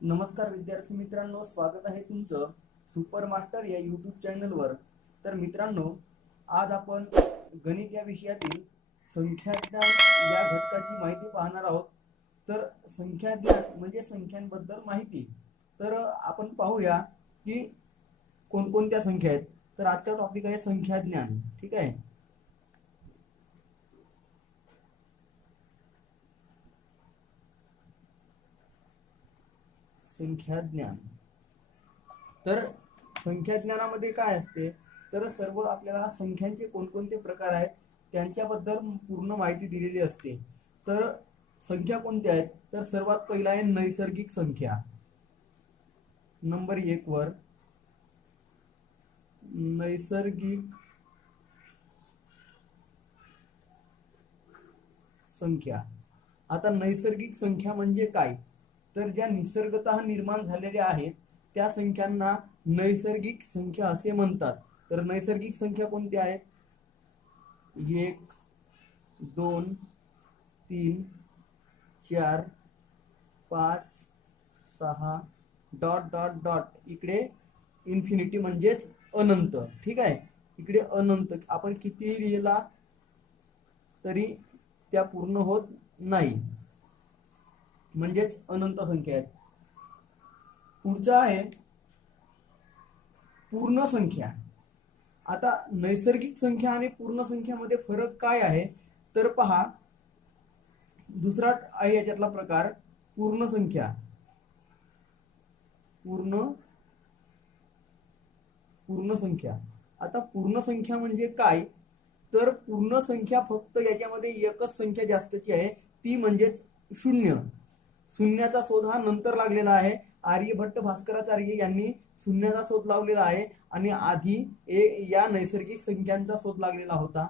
नमस्कार विद्यार्थी मित्रांनो, स्वागत आहे तुमचं सुपर मास्टर या यूट्यूब चॅनलवर। तर मित्रांनो, आज आपण गणित या विषयातील संख्याज्ञान या घटकाची माहिती पाहणार आहोत। तर संख्याज्ञान म्हणजे संख्यांबद्दल माहिती। तर आपण पाहूया की कोणकोणत्या संख्या आहेत। तर आजचा टॉपिक आहे संख्याज्ञान, ठीक आहे। संख्याज्ञान, तर संख्याज्ञानामध्ये काय असते, तर सर्व आपल्याला संख्यांचे कोणकोणते प्रकार आहेत त्यांच्याबद्दल पूर्ण माहिती दिलेली असते। तर संख्या कोणत्या आहेत, तर सर्वात पहिला आहे नैसर्गिक संख्या। नंबर 1 वर नैसर्गिक संख्या। आता नैसर्गिक संख्या म्हणजे काय, तर ज्या निसर्गतः निर्माण झालेल्या आहेत त्या संख्यांना नैसर्गिक संख्या असे म्हणतात। तर नैसर्गिक संख्या कोणत्या आहेत, 1 2 3 4 5 6 डॉट डॉट डॉट, इकडे इन्फिनिटी म्हणजेच अनंत, ठीक आहे। इकडे अनंत आपण कितीही लिहिला तरी त्या पूर्ण होत नाही, म्हणजेच अनंत संख्या आहेत। पुढचा आहे पूर्ण संख्या। आता नैसर्गिक संख्या आणि पूर्ण संख्यामध्ये फरक काय आहे, तर पहा, दुसरा आहे याच्यातला प्रकार पूर्ण संख्या। पूर्ण संख्या, आता पूर्ण संख्या म्हणजे काय, तर पूर्ण संख्या फक्त याच्यामध्ये एकच संख्या जास्तची आहे, ती म्हणजे शून्य। शून्याचा शोध हा नंतर लागलेला आहे। आर्यभट्ट भास्कराचार्य यांनी शून्याचा शोध लावलेला आहे आणि आधी या नैसर्गिक संख्यांचा शोध लागलेला होता।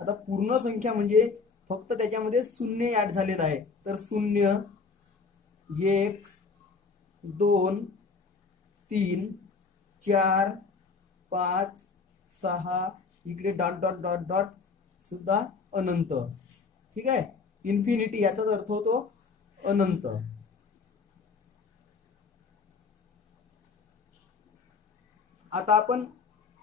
आता पूर्ण संख्या म्हणजे फक्त त्याच्यामध्ये शून्य ऍड झालेला आहे। तर 0 1 2 3 4 5 6 इकडे डॉट डॉट डॉट डॉट सुद्धा अनंत, ठीक आहे। इन्फिनिटी याचाच अर्थ होतो अनंत। आता आपण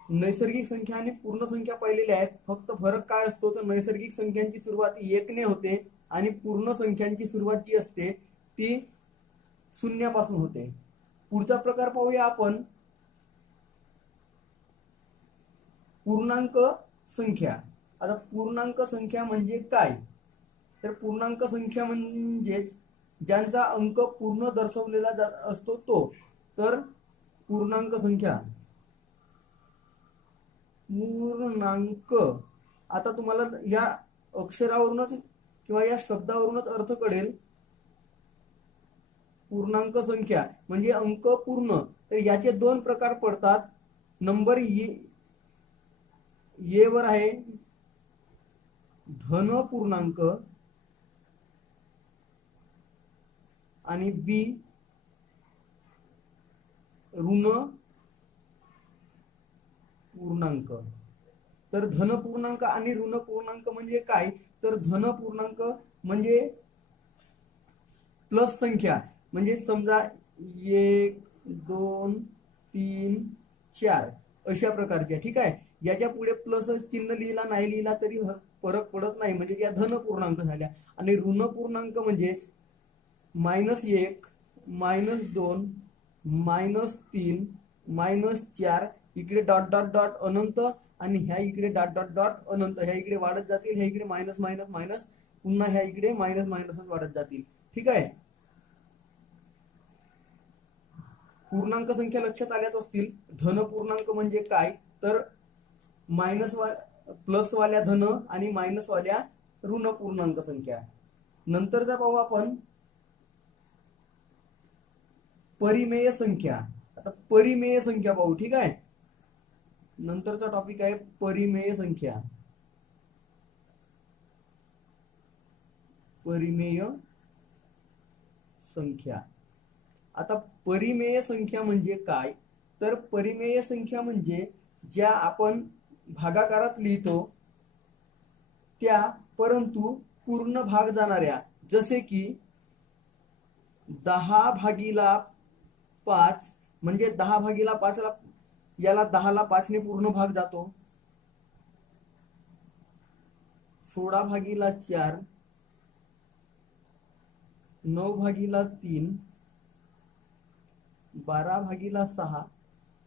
नैसर्गिक संख्या आणि पूर्ण संख्या पाहिलेल्या आहेत। फक्त फरक काय असतो, तर नैसर्गिक संख्यांची सुरुवात 1 ने होते आणि पूर्ण संख्यांची सुरुवात जी असते ती शून्यापासून होते। पुढचा प्रकार पाहूया आपण, पूर्णांक संख्या। आता पूर्णांक संख्या म्हणजे काय, तर पूर्णांक संख्या म्हणजेच ज्यांचा अंक पूर्ण दर्शवलेला असतो तो, तर पूर्णांक संख्या। पूर्णांक, आता तुम्हाला या अक्षरावरूनच किंवा या शब्दावरूनच अर्थ कळेल। पूर्णांक संख्या म्हणजे अंक पूर्ण। तर याचे दोन प्रकार पडतात। नंबर ए वर आहे धन पूर्णांक आणि बी ऋण पूर्णांक। तर धन पूर्णांक आणि ऋण पूर्णांक म्हणजे काय, तर धन पूर्णांक म्हणजे प्लस संख्या, म्हणजे समजा 1 2 3 4 अशा प्रकारच्या, ठीक आहे। याच्या पुढे प्लस चिन्ह लिहिला नाही लिहिला तरी फरक पडत नाही, म्हणजे या धन पूर्णांक झाल्या। आणि ऋण पूर्णांक म्हणजे -1 -2 -3 -4 इकडे डॉट डॉट डॉट अनंत आणि ह्या इकडे डॉट डॉट डॉट अनंत, ह्या इकडे वाढत जातील, ह्या इकडे मायनस मायनस मायनस, पुन्हा ह्या इकडे मायनस मायनस वाढत जातील, ठीक आहे। पूर्णांक संख्या लक्षात आल्याच असतील। धन पूर्णांक म्हणजे काय, तर प्लस वाल्या धन आणि मायनस वाल्या ऋण पूर्णांक संख्या। नंतरचा पाहू आपण परिमेय संख्या। आता परिमेय संख्या पाहू, ठीक आहे। नंतरचा टॉपिक आहे परिमेय संख्या। परिमेय संख्या, आता परिमेय संख्या म्हणजे काय, तर परिमेय संख्या म्हणजे ज्या आपण भागाकारात लिहितो त्या परंतु पूर्ण भाग जाणाऱ्या, जसे की 10/5 म्हणजे 10/5 याला 10/5 पूर्ण भाग जातो. 16/4, 9/3, 12/6.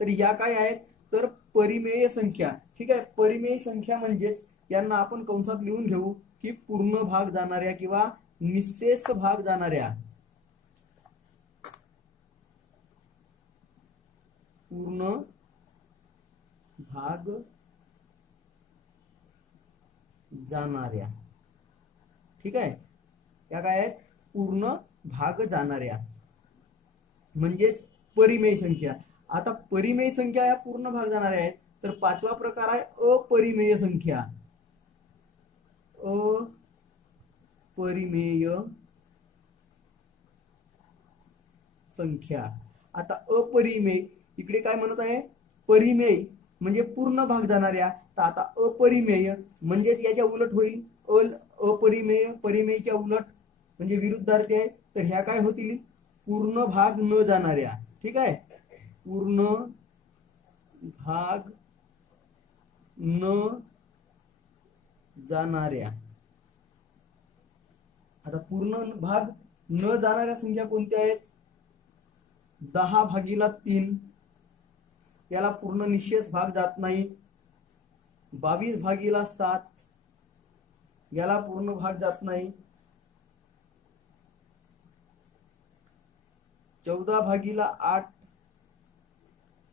तर या काय आहेत तर परिमेय संख्या. ठीक आहे, परिमेय संख्या म्हणजेच यांना आपण कंसात लिहून घेऊ की पूर्ण भाग जाणाऱ्या किंवा निस्सेस भाग जाणाऱ्या, पूर्ण भाग जाणाऱ्या. ठीक आहे, या काय आहेत पूर्ण भाग जाणाऱ्या म्हणजेच परिमेय संख्या. आता परिमेय संख्या या पूर्ण भाग जाणाऱ्या आहेत. तर पाचवा प्रकार आहे अपरिमेय संख्या. अपरिमेय संख्या. आता अपरिमेय इकडे काय म्हणत आहे, परिमेय म्हणजे पूर्ण भाग जाणाऱ्या. तर आता अपरिमेय म्हणजेच याच्या उलट होईल. अपरिमेय परिमेयच्या उलट म्हणजे विरुद्धार्थी आहे. तर ह्या काय होतील पूर्ण भाग न जाणाऱ्या. ठीक आहे, पूर्ण भाग न जाणाऱ्या. आता पूर्ण भाग न जाणाऱ्या संख्या कोणत्या आहेत, 10/3 याला पूर्ण निश्चेष भाग जात नाही. 22/7 याला पूर्ण भाग जात नाही. 14/8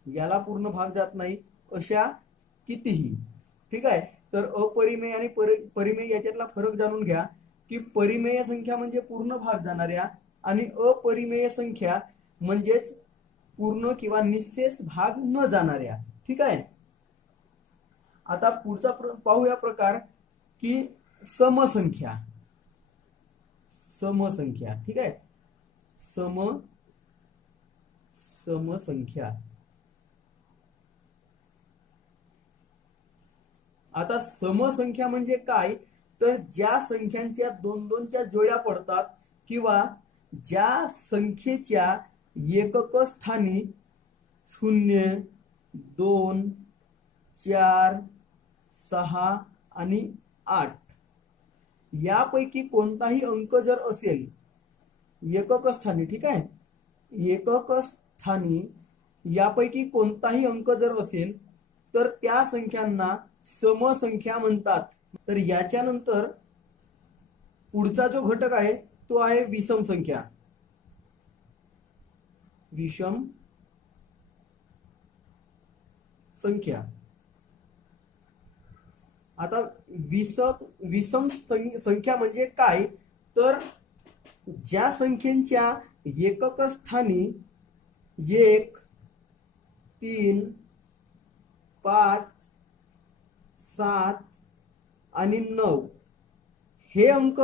याला पूर्ण भाग जात नाही. अशा कितीही. ठीक आहे, तर अपरिमेय आणि परिमेय याच्यातला फरक जाणून घ्या की परिमेय संख्या म्हणजे पूर्ण भाग जाणाऱ्या आणि अपरिमेय संख्या म्हणजेच पूर्ण किंवा निस्सेस भाग न जाणाऱ्या. ठीक आहे, आता पुढचा पाहूया प्रकार की समसंख्या. समसंख्या. ठीक आहे, समसंख्या. आता समसंख्या म्हणजे काय तर ज्या संख्यांच्या 2-2च्या जोड्या पडतात किंवा ज्या संख्येच्या एकक स्थानी 0, 2, 4, 6 आणि 8 यापैकी कोणताही अंक जर असेल एकक स्थानी. ठीक आहे, एकक स्थानी यापैकी कोणताही अंक जर असेल तर त्या संख्यांना समसंख्या म्हणतात. तर याच्यानंतर पुढचा जो घटक आहे तो आहे विषम संख्या. विषम संख्या. आता विषम संख्या म्हणजे काय तर ज्या संख्येच्या एकक स्थानी 1, 3, 5, 7 आणि 9 हे अंक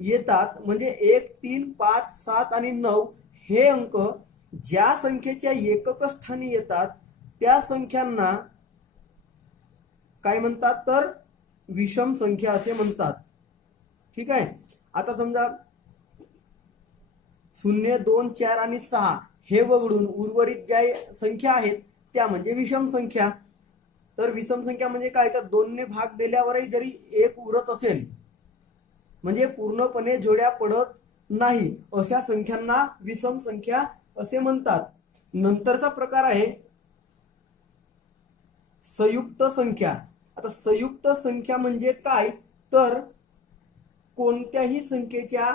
येतात. म्हणजे 1, 3, 5, 7 आणि 9 हे अंक ज्या संख्येच्या एकक स्थानी येतात त्या संख्यांना काय म्हणतात तर विषम संख्या असे म्हणतात. ठीक आहे, आता समजा 0, 2, 4 आणि 6 हे वगळून उर्वरित ज्या संख्या आहेत त्या म्हणजे विषम संख्या. तर विषम संख्या म्हणजे काय तर 2 ने भाग दिल्यावरही जरी एक उरत असेल म्हणजे पूर्णपणे जोड्या पडत नाही अशा संख्यांना विषम संख्या असे म्हणतात. नंतरचा प्रकार आहे संयुक्त संख्या. आता संयुक्त संख्या म्हणजे काय तर कोणत्याही संख्येच्या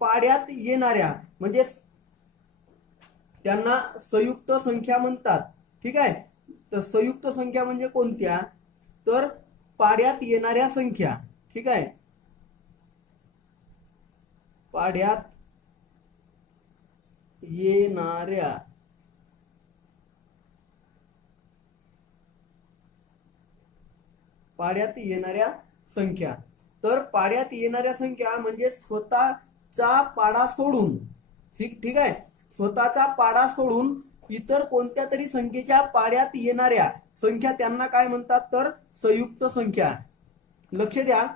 पाड्यात येणाऱ्या म्हणजे त्यांना संयुक्त संख्या म्हणतात. ठीक आहे, तर संयुक्त संख्या म्हणजे कोणत्या तर पाड्यात येणाऱ्या संख्या. ठीक आहे, पाड्यात येणाऱ्या संख्या. तर पाड्यात येणाऱ्या संख्या म्हणजे स्वतःचा पाडा सोडून. ठीक आहे, स्वतःचा पाडा सोडून इतर कोणत्या तरी संख्येच्या पाड्यात येणाऱ्या संख्या त्यांना काय म्हणतात तर संयुक्त संख्या. लक्ष द्या,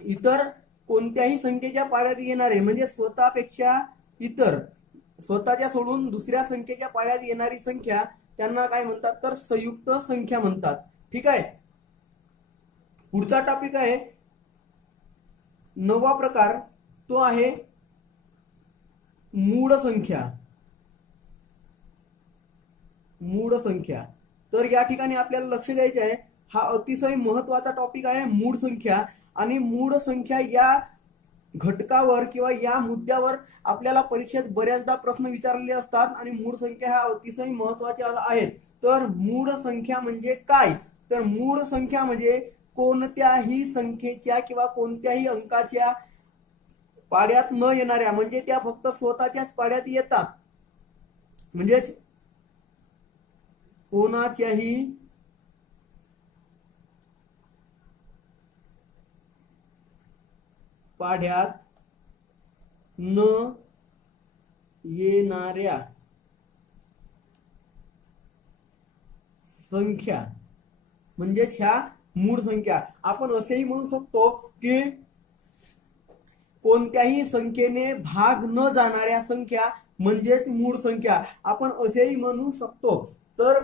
इतर कोणत्याही संख्येच्या पाड्यात येणारे म्हणजे स्वतःपेक्षा इतर स्वतःच्या सोडून दुसऱ्या संख्येच्या पाड्यात येणारी संख्या त्यांना काय म्हणतात तर संयुक्त संख्या म्हणतात. ठीक आहे. पुढचा टॉपिक आहे 9वा प्रकार, तो आहे मूळ संख्या. मूळ संख्या. तर या ठिकाणी आपल्याला लक्ष द्यायचे आहे, हा अतिशय महत्वाचा टॉपिक आहे मूळ संख्या. आणि मूळ संख्या या घटकावर किंवा या मुद्द्यावर आपल्याला परीक्षेत बऱ्याचदा प्रश्न विचारलेले असतात आणि मूळ संख्या ह्या अतिशय महत्वाच्या आहेत. तर मूळ संख्या म्हणजे काय? तर मूळ संख्या म्हणजे कोणत्याही संख्येच्या किंवा कोणत्याही अंकाच्या पाड्यात न येणाऱ्या, म्हणजे त्या फक्त स्वतःच्याच पाड्यात येतात, म्हणजेच कोणाच्याही पाढ्यात न येणाऱ्या संख्या म्हणजेच ह्या मूळ संख्या. आपण असेही म्हणू शकतो की कोणत्याही संख्येने भाग न जाणाऱ्या संख्या म्हणजेच मूळ संख्या, आपण असेही म्हणू शकतो. तर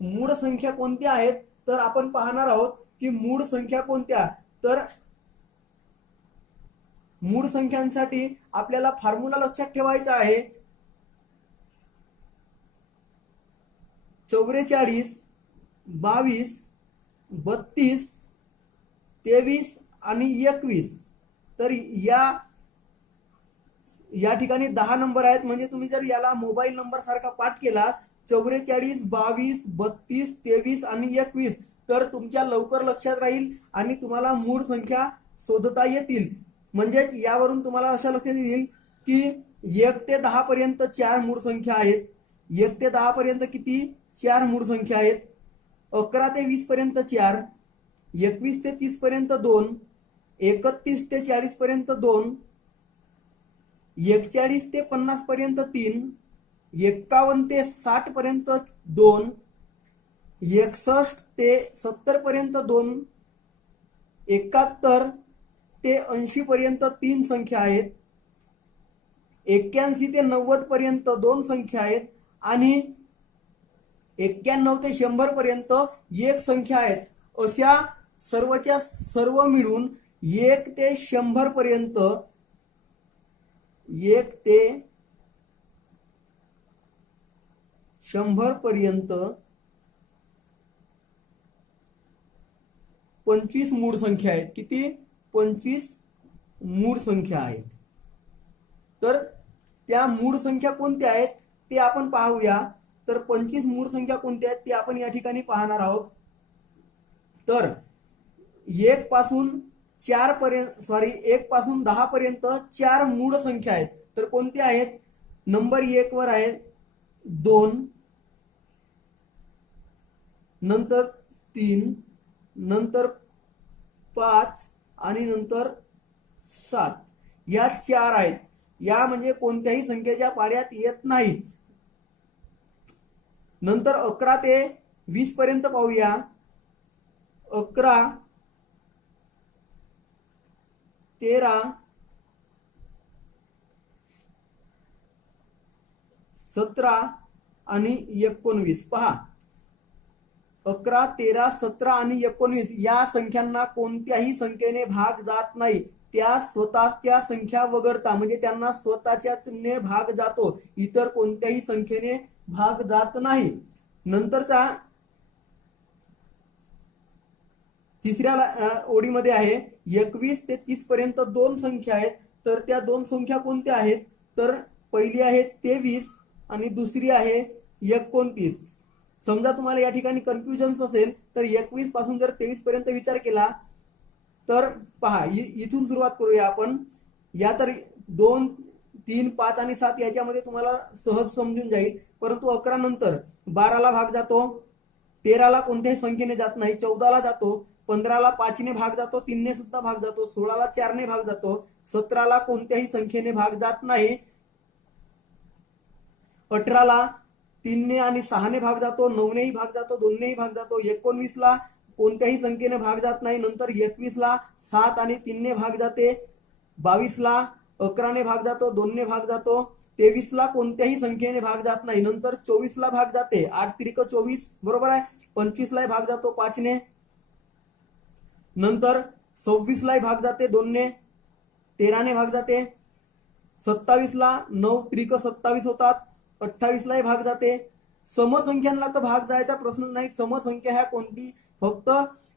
मूळ संख्या कोणत्या आहेत तर आपण पाहणार आहोत की मूळ संख्या कोणत्या. तर मूळ संख्यांसाठी आपल्याला फॉर्म्युला लक्षात ठेवायचा आहे. 44, 22, 32, 23 आणि 21. तर या ठिकाणी 10 नंबर आहेत. म्हणजे तुम्ही जर याला मोबाईल नंबर सारखा पाठ केला 44, 22, 32, 23 आणि 21 तर तुमच्या लवकर लक्षात राहील आणि तुम्हाला मूळ संख्या शोधता येतील. म्हणजेच यावरून तुम्हाला अशा लक्षात येईल की 1 ते 10 पर्यंत 4 मूळ संख्या आहेत. 1 ते 10 पर्यंत किती? 4 मूळ संख्या आहेत. 11 ते 20 पर्यंत 4, 21 ते 30 पर्यंत 2, 31 ते 40 पर्यंत 2, 41 ते 50 पर्यंत 3, 51 ते 60 पर्यंत 2, 61 ते 70 पर्यंत 2, 71 ते 80 पर्यंत 3 संख्या आहेत. 81 ते 90 पर्यंत 2 संख्या आहेत आणि 91 ते 100 पर्यंत 1 संख्या आहेत. अशा सर्वच्या सर्व मिळून 1 ते 100 पर्यंत 1 ते 100 पर्यंत 25 मूळ संख्या आहेत. किती? 25 मूळ संख्या आहेत. तर त्या मूळ संख्या कोणत्या आहेत ते आपण पाहूया. तर 25 मूळ संख्या कोणत्या आहेत ते आपण या ठिकाणी पाहणार आहोत. तर 1 पासून 4 पर्यंत 1 पासून 10 पर्यंत 4 मूळ संख्या आहेत. तर कोणत्या आहेत? नंबर 1 वर आहे 2, नंतर 3, नंतर 5 आणि नंतर 7. या 4 आहेत. या म्हणजे कोणत्याही संख्येच्या पाड्यात येत नाही. नंतर 11 ते 20 पर्यंत पाहूया. 11, 13, 17 आणि 19. पहा 11, 13, 17 आणि 19 या संख्यांना कोणत्याही संख्येने भाग जात नाही. त्या स्वतःच्या संख्या वगळता, म्हणजे त्यांना स्वतःच्याने भाग जातो, इतर कोणत्याही संख्येने भाग जात नाही. नंतरचा तिसऱ्या ओळीमध्ये आहे 21 ते 30 पर्यंत 2 संख्या आहेत. तर त्या 2 संख्या कोणत्या आहेत? तर पहिली आहे 23 आणि दुसरी आहे 29. समजा तुम्हाला या ठिकाणी कन्फ्युजन असेल तर 21 पासून जर 23 पर्यंत विचार केला तर पहा इथून सुरुवात करूया आपण. या तर 2, 3, 5 आणि 7 याच्यामध्ये तुम्हाला सहज समजून जाईल. परंतु 11 नंतर 12ला भाग जातो, 13ला कोणत्याही संख्येने जात नाही, 14ला जातो, 15ला 5ने भाग जातो, 3ने सुद्धा भाग जातो, 16ला 4ने भाग जातो, 17ला कोणत्याही संख्येने भाग जात नाही, 18ला 3ने आणि 6ने भाग जातो, 9नेही भाग जातो, 2नेही भाग जातो, 19ला कोणत्याही संख्येने भाग जात नाही, नंतर 21ला 7 आणि 3ने भाग जाते, 22ला 11ने भाग जातो, 2ने भाग जातो, 23ला कोणत्याही संख्येने भाग जात नाही. नंतर 24ला भाग जाते, 8 त्रिक 24 बरोबर आहे. 25ला भाग जातो 5 ने. नंतर 26ला भाग जाते 2 ने. 13 ने भाग जाते. 27ला 9 त्रिक 27 होतात. 28ला भाग जाते. समसंख्यांना तर भाग जायचा प्रश्न नाही. समसंख्या ह्या कोणती, फक्त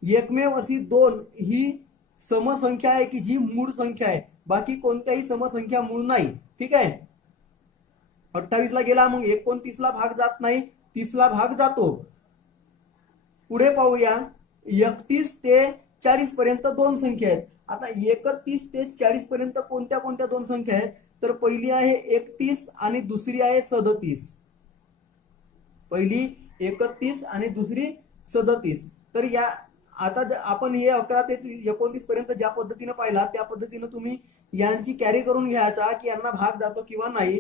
एकमेव अशी 2 ही समसंख्या आहे की जी मूळ संख्या आहे. बाकी कोणत्याही समसंख्या मूळ नाही. ठीक आहे. 28ला गेला, मग 29ला भाग जात नाही, 30ला भाग जातो. पुढे पाहूया, 31 ते 40 पर्यंत दोन संख्या आहेत. आता 31 ते 40 पर्यंत कोणत्या कोणत्या दोन संख्या आहेत, तर पहिली आहे 31 आणि दुसरी आहे 37. पहिली 31 आणि दुसरी 37. तर या आता आपण हे 11 ते 29 पर्यंत ज्या पद्धतीने पाहिला त्या पद्धतीने तुम्ही यांची कॅरी करून घ्यायचा की यांना भाग जातो किंवा नाही.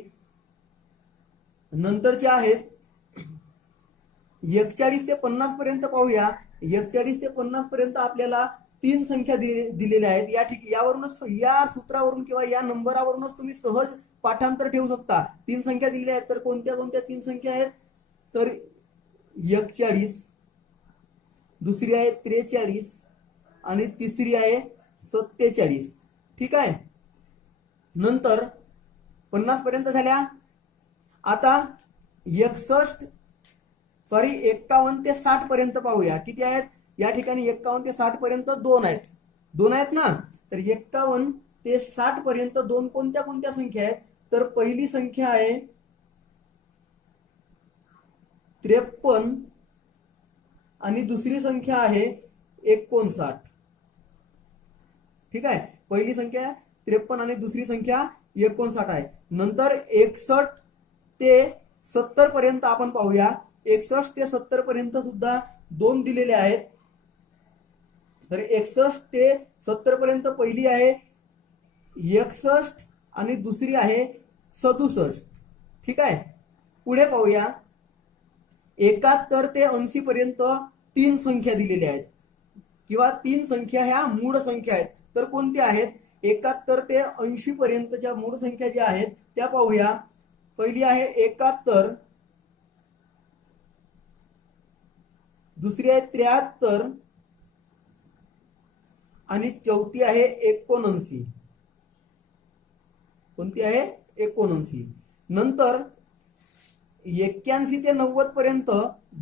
नंतरचे आहेत 41 ते 50 पर्यंत पाहूया. 41 ते 50 पर्यंत आपल्याला तीन संख्या दिलेल्या आहेत. यावरूनच, या सूत्रावरून किंवा या नंबरावरूनच तुम्ही सहज पाठांतर ठेवू शकता. तीन संख्या दिलेल्या आहेत, तर कोणत्या कोणत्या तीन संख्या आहेत, तर 41, दुसरी आहे 43 आणि तिसरी आहे 47. ठीक आहे. नंतर 50 पर्यंत झाल्या. आता 51 ते 60 पर्यंत पाहूया. किती आहेत या ठिकाणी? 51 ते 60 पर्यंत दोन आहेत. दोन आहेत ना. तर 51 ते 60 पर्यंत दोन कोणत्या कोणत्या संख्या आहेत, तर पहिली संख्या आहे 53 आणि दुसरी संख्या आहे 59. ठीक आहे. पहिली संख्या 53 आणि दुसरी संख्या 59 आहे. नंतर 61 ते 70 पर्यंत आपण पाहूया. 61 ते 70 पर्यंत सुद्धा दोन दिलेले आहेत. तर 61 ते 70 पर्यंत पहिली आहे 61 आणि दुसरी आहे 67. ठीक आहे. पुढे पाहूया, 71 ते 80 पर्यंत तीन संख्या दिलेल्या आहेत किंवा तीन संख्या ह्या मूळ संख्या आहेत. तर कोणत्या आहेत? 71 ते 80 पर्यंतच्या मूळ संख्या ज्या आहेत त्या पाहूया. पहिली आहे 71, दुसरी आहे 73 आणि चौथी आहे 79. कोणती आहे? 79. नंतर 81 ते 90 पर्यंत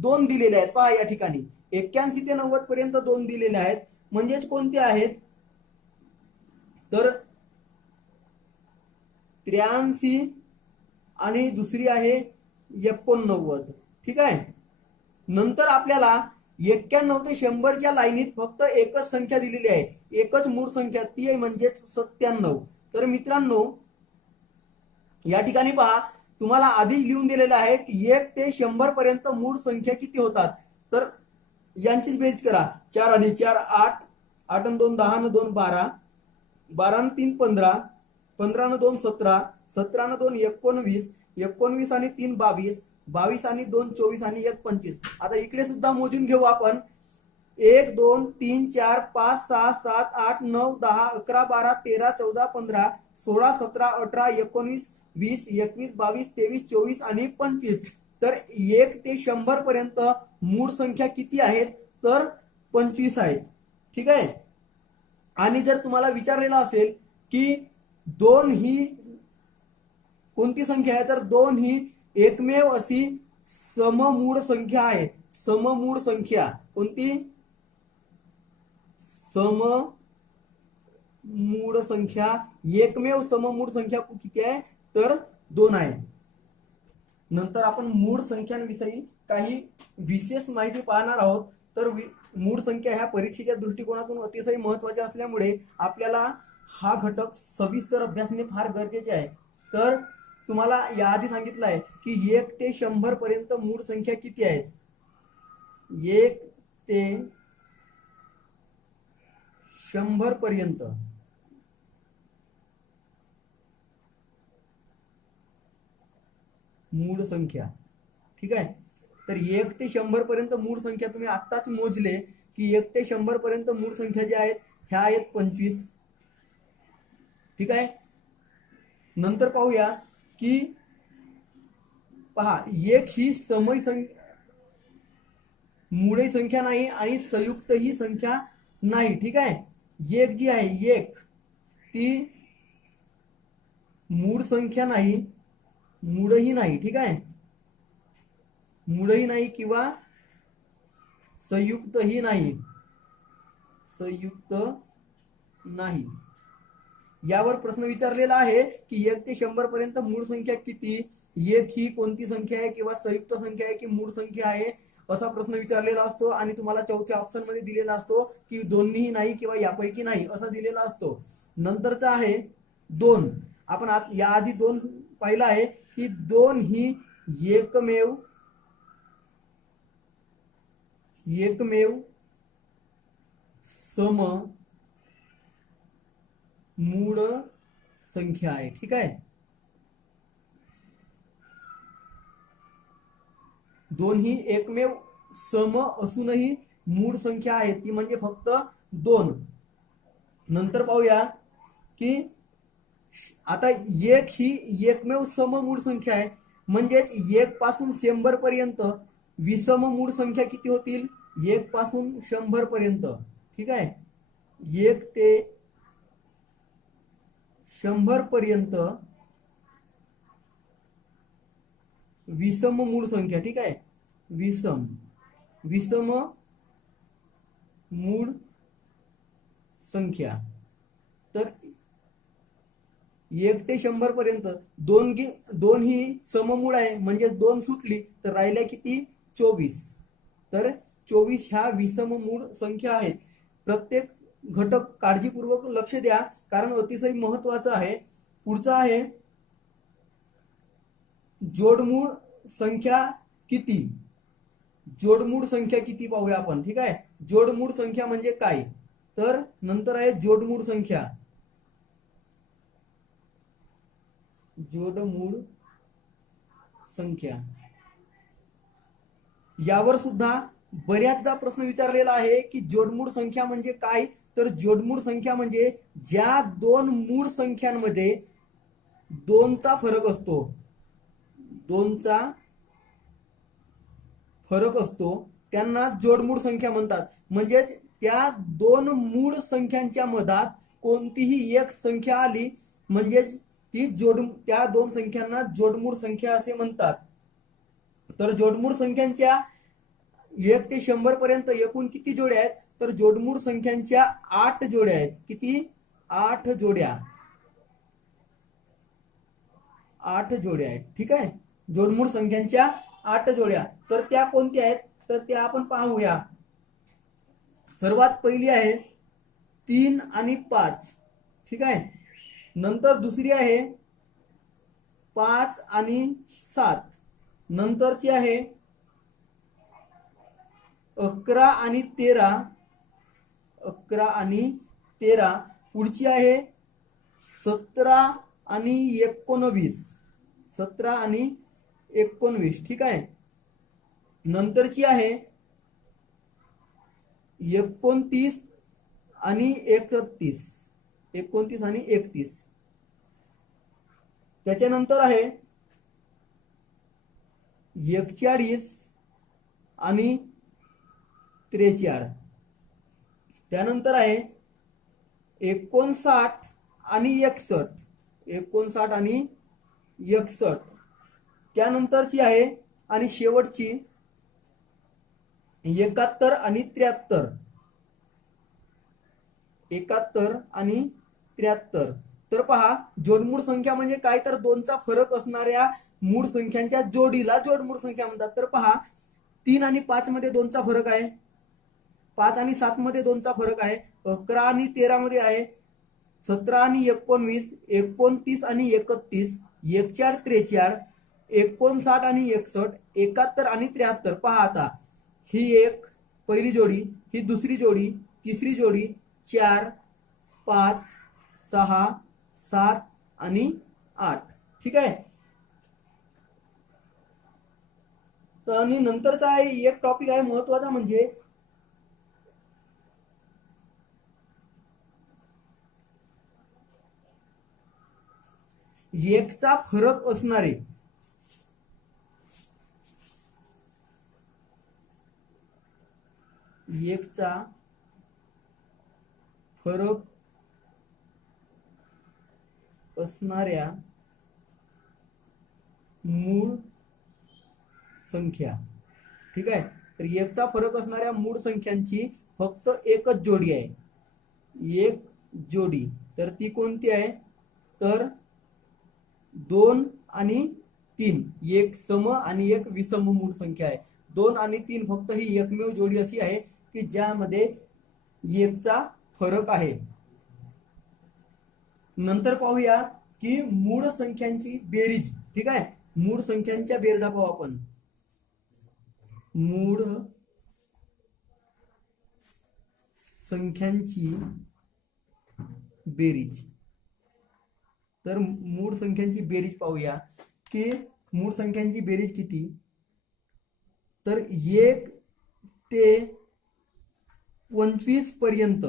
दोन दिलेले आहेत. पहा या ठिकाणी 81 ते 90 पर्यंत दोन दिलेले आहेत. म्हणजेच कोणते आहेत, तर 83 आणि दुसरी आहे 89. ठीक आहे. नंतर आपल्याला 91 ते 100च्या लाईनीत फक्त एकच संख्या दिलेली आहे, एकच मूळ संख्या, ती आहे म्हणजेच 97. तर मित्रांनो या ठिकाणी पहा, तुम्हाला आधी लिहून दिलेलं आहे की 1 ते 100 पर्यंत मूळ संख्या किती होतात. तर यांचीच बेरीज करा. 4 आणि 4 8, 8 आणि 2 10 आणि 2 12, 12 आणि 3 15, 15 आणि 2 17, 17 आणि 2 19, 19 आणि 3 22, 22 आणि 2 24 आणि 1 25. आता इकडे सुद्धा मोजून घेऊ आपण. 1 2 3 4 5 6 7 8 9 10 11 12 13 14 15 16 17 18 19 20 21 22 23 24 आणि 25. तर 1 ते 100 पर्यंत मूळ संख्या किती आहेत, तर 25 आहेत. ठीक आहे. आणि जर तुम्हाला विचारलेलं असेल की 2 ही कोणती संख्या आहे, तर 2 ही एकमेव अशी सममूळ संख्या आहे. सममूळ संख्या कोणती? सममूळ संख्या, एकमेव सममूळ संख्या किती आहे, तर 2 आहे. नंतर आपण मूळ संख्यांविषयी काही विशेष माहिती पाहणार आहोत. तर मूळ संख्या ह्या परीक्षेच्या दृष्टिकोनातून अतिशय महत्त्वाच्या असल्यामुळे आपल्याला हा घटक सविस्तर अभ्यासणे फार गरजेचे आहे. तर तुम्हाला याआधी सांगितलं आहे की 1 ते 100 पर्यंत मूळ संख्या किती आहेत. 1 ते 100 पर्यंत मूळ संख्या. ठीक आहे. तर 1 ते 100 पर्यंत मूळ संख्या तुम्ही आत्ताच मोजले की 1 ते 100 पर्यंत मूळ संख्या ज्या आहेत ह्या आहेत 25. ठीक आहे. नंतर पाहूया की पहा, एक ही समय संख्या, मूळ संख्या नाही आणि संयुक्त ही संख्या नाही. ठीक आहे, एक जी आहे एक ती मूळ संख्या नाही, मूळही नाही. ठीक आहे, मूळही नाही किंवा संयुक्तही नाही, संयुक्त नाही. यावर प्रश्न विचारलेला आहे की 1 ते 100 पर्यंत मूळ संख्या किती, एक ही कोणती संख्या आहे किंवा संयुक्त संख्या आहे की मूळ संख्या आहे, असा प्रश्न विचारलेला असतो. आणि तुम्हाला चौथ्या ऑप्शन मध्ये दिलेला असतो की दोन्ही नाही किंवा यापैकी नाही असा दिलेला असतो. नंतरचा आहे 2. आपण याआधी 2 पाहिला आहे की 2 ही एकमेव सम मूळ संख्या आहे. ठीक आहे, 2 ही एकमेव सम असूनही मूळ संख्या आहे, ती म्हणजे फक्त 2. नंतर पाहूया की आता 1 ही एकमेव सम मूळ संख्या आहे, म्हणजेच 1 पासून 100 पर्यंत विषम मूळ संख्या किती होतील, 1 पासून 100 पर्यंत. ठीक आहे, 1 ते 100 पर्यंत विषम मूळ संख्या. ठीक आहे, विषम मूळ संख्या. तर 1 ते 100 पर्यंत 2 ही सममूळ आहे, म्हणजे 2 सुटली तर राहिल्या किती, 24. तर 24 ह्या विषम मूळ संख्या आहेत. प्रत्येक घटक काळजीपूर्वक लक्ष द्या, कारण अतिशय महत्वाचं आहे. पुढचा आहे जोडमूळ संख्या किती. जोडमूळ संख्या किती पाहूया आपण. ठीक आहे, जोडमूळ संख्या म्हणजे काय, तर नंतर आहे जोडमूळ संख्या. जोडमूळ संख्या यावर सुद्धा बऱ्याचदा प्रश्न विचारलेला आहे की जोडमूळ संख्या म्हणजे काय. तर जोडमूळ संख्या म्हणजे ज्या 2 मूळ संख्यांमध्ये 2चा फरक असतो, 2चा फरक असतो त्यांना जोडमूळ संख्या म्हणतात. म्हणजेच त्या 2 मूळ संख्यांच्या मधात कोणतीही एक संख्या आली म्हणजेच ती त्या 2 संख्यांना जोडमूळ संख्या असे म्हणतात. तर जोडमूळ संख्यांच्या 1 ते 100 पर्यंत एकूण किती जोड्या आहेत, तर जोडमूळ संख्यांच्या 8 जोड्या आहेत. किती, 8 जोड्या, 8 जोड्या आहेत. ठीक आहे, जोडमूळ संख्यांच्या 8 जोड्या. तर त्या कोणत्या आहेत, तर त्या आपण पाहूया. सर्वात पहिली आहे 3 आणि 5. ठीक आहे, नंतर दुसरी आहे 5 आणि 7. नंतरची आहे 11 आणि 13. 11 आणि 13. पुढची आहे 17 आणि 19. 17 आणि 19. ठीक आहे, नंतरची आहे 29 आणि 31. 29 आणि 31. त्याच्यानंतर आहे 41 आणि 43. त्यानंतर आहे 59 आणि 61. 59 आणि 61. त्यानंतरची आहे आणि शेवटची 71 आणि 73. 71 आणि 73. तर पहा, जोडमूळ संख्या म्हणजे काय, तर 2चा फरक असणाऱ्या मूळ संख्यांच्या जोडीला जोडमूळ संख्या म्हणतात. तर पहा, 3 आणि 5 मध्ये 2चा फरक आहे, 5 आणि 7 मध्ये 2चा फरक आहे, 11 आणि 13 मध्ये आहे, 17 आणि 19, 29 आणि 31, 14 43, 59 आणि 61, 71 आणि 73. पहा आता, ही एक पहिली जोडी, ही दुसरी जोडी, तिसरी जोडी, 4 5 6 7 आणि 8. ठीक आहे, तर आणि नंतरचा आहे एक टॉपिक आहे महत्वाचा, म्हणजे एकचा फरक असणारे एकचा फरक असणाऱ्या मूळ संख्या. ठीक आहे. तर एकचा फरक असणाऱ्या मूळ संख्यांची फक्त एकच जोडी आहे, एक जोडी. तर ती कोणती आहे? तर 2 आणि 3. एक सम आणि एक विषम मूळ संख्या आहे. 2 आणि 3 फक्त ही एकमेव जोडी अशी आहे की ज्यामध्ये एकचा फरक आहे. नंतर पाहूया की मूळ संख्यांची बेरीज. ठीक आहे. मूळ संख्यांच्या बेरजा पाहू आपण. मूळ संख्यांची बेरीज. तर मूळ संख्यांची बेरीज पाहूया की मूळ संख्यांची बेरीज किती? तर 1 ते 25 पर्यंत,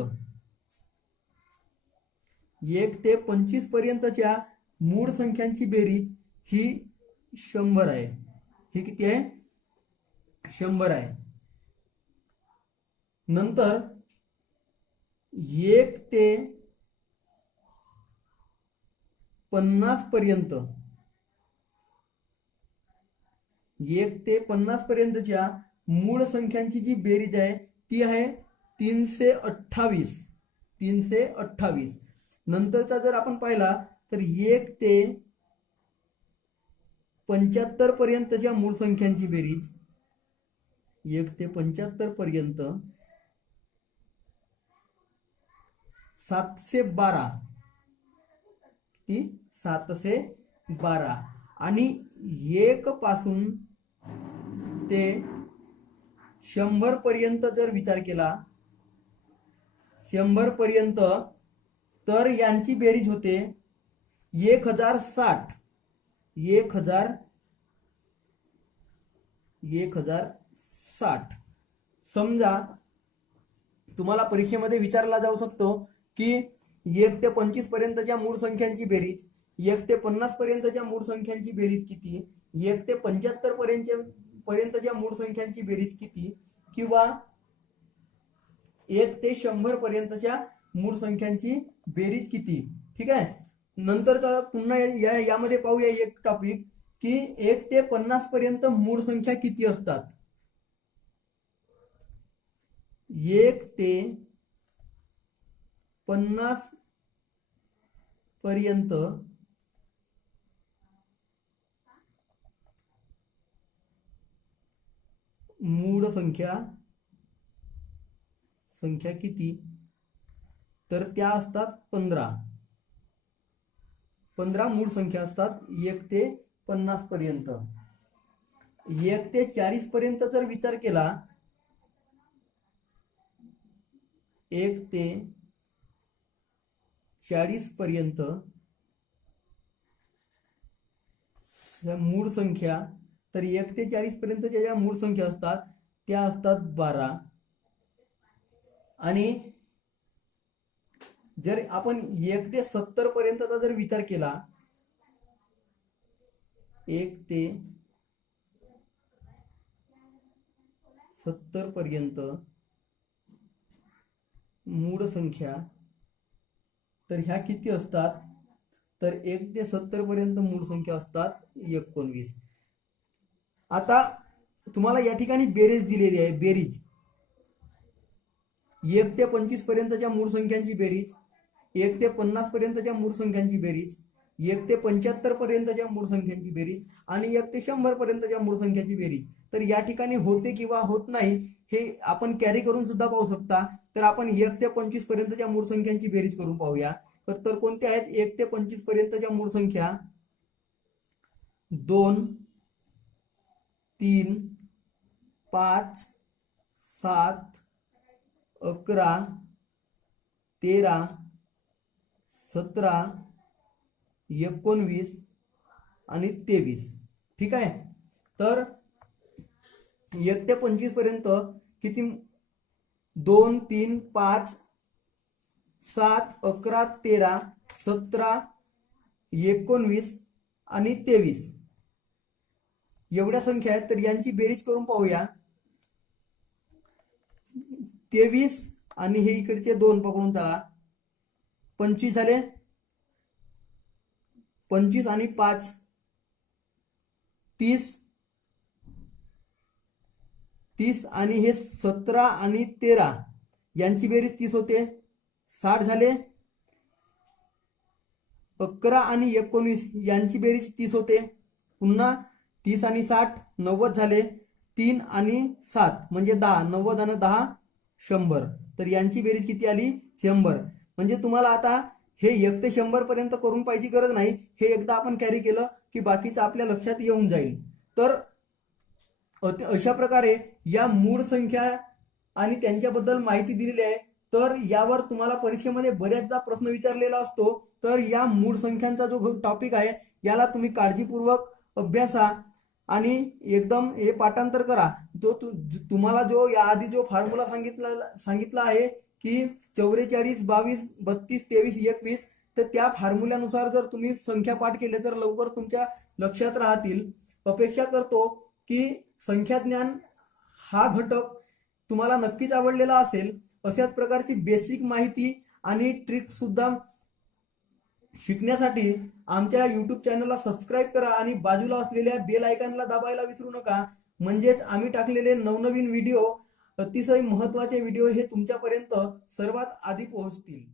1 ते 25 पर्यंतच्या मूळ संख्यांची बेरीज ही 100 आहे. ही किती आहे? 100 आहे. नंतर 1 ते 50 पर्यंत, 1 ते 50 पर्यंतच्या मूळ संख्यांची जी बेरीज आहे ती आहे 328. 328. नंतरचा जर आपण पाहिला तर 1 ते 75 पर्यंतच्या मूळ संख्यांची बेरीज, 1 ते 75 पर्यंत 712. ती 712. आणि 1 पासून ते 100 पर्यंत जर विचार केला, 100 पर्यंत, तर यांची बेरीज होते 1060. 1060. समजा तुम्हाला परीक्षेमध्ये विचारला जाऊ शकतो की 1 ते 25 पर्यंतच्या मूळ संख्यांची बेरीज, 1 ते 50 पर्यंतच्या मूळ संख्यांची बेरीज किती, 1 ते 75 पर्यंतच्या मूळ संख्यांची बेरीज किती, किंवा 1 ते 100 पर्यंतच्या मूळ संख्यांची बेरीज किती. ठीक आहे. नंतरचा पुन्हा यामध्ये पाहूया एक टॉपिक की 1 ते 50 पर्यंत मूळ संख्या किती असतात. 1 ते 50 पर्यंत मूळ संख्या किती? तर त्या असतात 15. 15 मूळ संख्या असतात 1 ते 50 पर्यंत. 1 ते 40 पर्यंत जर विचार केला, 1 ते 40 पर्यंत मूळ संख्या, तर 1 ते 40 पर्यंतच्या ज्या मूळ संख्या असतात त्या असतात 12. आणि जर आपण 1 ते 70 पर्यंतचा जर विचार केला, 1 ते 70 पर्यंत मूळ संख्या, तर ह्या किती असतात? तर 1 ते 70 पर्यंत मूळ संख्या असतात 19. आता तुम्हाला या ठिकाणी बेरीज दिलेली आहे. बेरीज 1 ते 25 पर्यंतच्या मूळ संख्यांची बेरीज, 1 ते 50 पर्यंतच्या मूळ संख्यांची बेरीज, 1 ते 75 पर्यंतच्या मूळ संख्यांची बेरीज आणि 1 ते 100 पर्यंतच्या मूळ संख्यांची बेरीज. तर या ठिकाणी होते किंवा होत नाही हे आपण कॅरी करून सुद्धा पाहू शकता. तर आपण 1 ते 25 पर्यंतच्या मूळ संख्यांची बेरीज करून पाहूया. तर कोणत्या आहेत 1 ते 25 पर्यंतच्या मूळ संख्या? 2, 3, 5, 7, 11, 13, 17, 19 आणि 23. ठीक आहे. तर 1 ते 25 पर्यंत किती? 2, 3, 5, 7, 11, 13, 17, 19 आणि 23 एवढ्या संख्या आहेत. तर यांची बेरीज करून पाहूया. 23 आणि हे इकडचे 2 पकडून चला, 25 झाले, 25 आणि 5 30, 30 आणि हे 17 आणि 13 यांची बेरीज 30 होते, 60 झाले, 11 आणि 19 यांची बेरीज 30 होते, पुन्हा 30 आणि 60 90 झाले, 3 आणि 7 म्हणजे 10, 90 आणि 10 100, तर यांची बेरीज किती आली 100. म्हणजे तुम्हाला आता हे 1 ते 100 पर्यंत करून पाहिजे गरज नाही, हे एकदा आपण कॅरी केलं की बाकीचं आपल्या लक्षात येऊन जाईल. तर अशा प्रकारे या मूळ संख्या आणि त्यांच्याबद्दल माहिती दिलेली आहे. तर यावर तुम्हाला परीक्षेमध्ये बऱ्याचदा प्रश्न विचारलेला असतो. तर या मूळ संख्यांचा जो टॉपिक आहे याला तुम्ही काळजीपूर्वक अभ्यासा आणि एकदम हे पाठांतर करा. तुम्हाला जो याआधी जो फॉर्म्युला सांगितला आहे की 44 22 32 23 21, तर त्या फॉर्म्युल्यानुसार जर तुम्ही संख्या पाठ केले तर लवकर तुमच्या लक्षात राहतील. अपेक्षा करतो की संख्याज्ञान हा घटक तुम्हाला नक्कीच आवडलेला असेल. अशाच प्रकारची बेसिक माहिती आणि ट्रिक सुद्धा शिकण्यासाठी आमच्या YouTube चॅनलला सबस्क्राईब करा आणि बाजूला असलेल्या बेल आयकॉनला दाबायला विसरू नका. म्हणजेच आम्ही टाकलेले नवनवीन व्हिडिओ, अतिशय महत्त्वाचे व्हिडिओ हे तुमच्यापर्यंत सर्वात आधी पोहोचतील.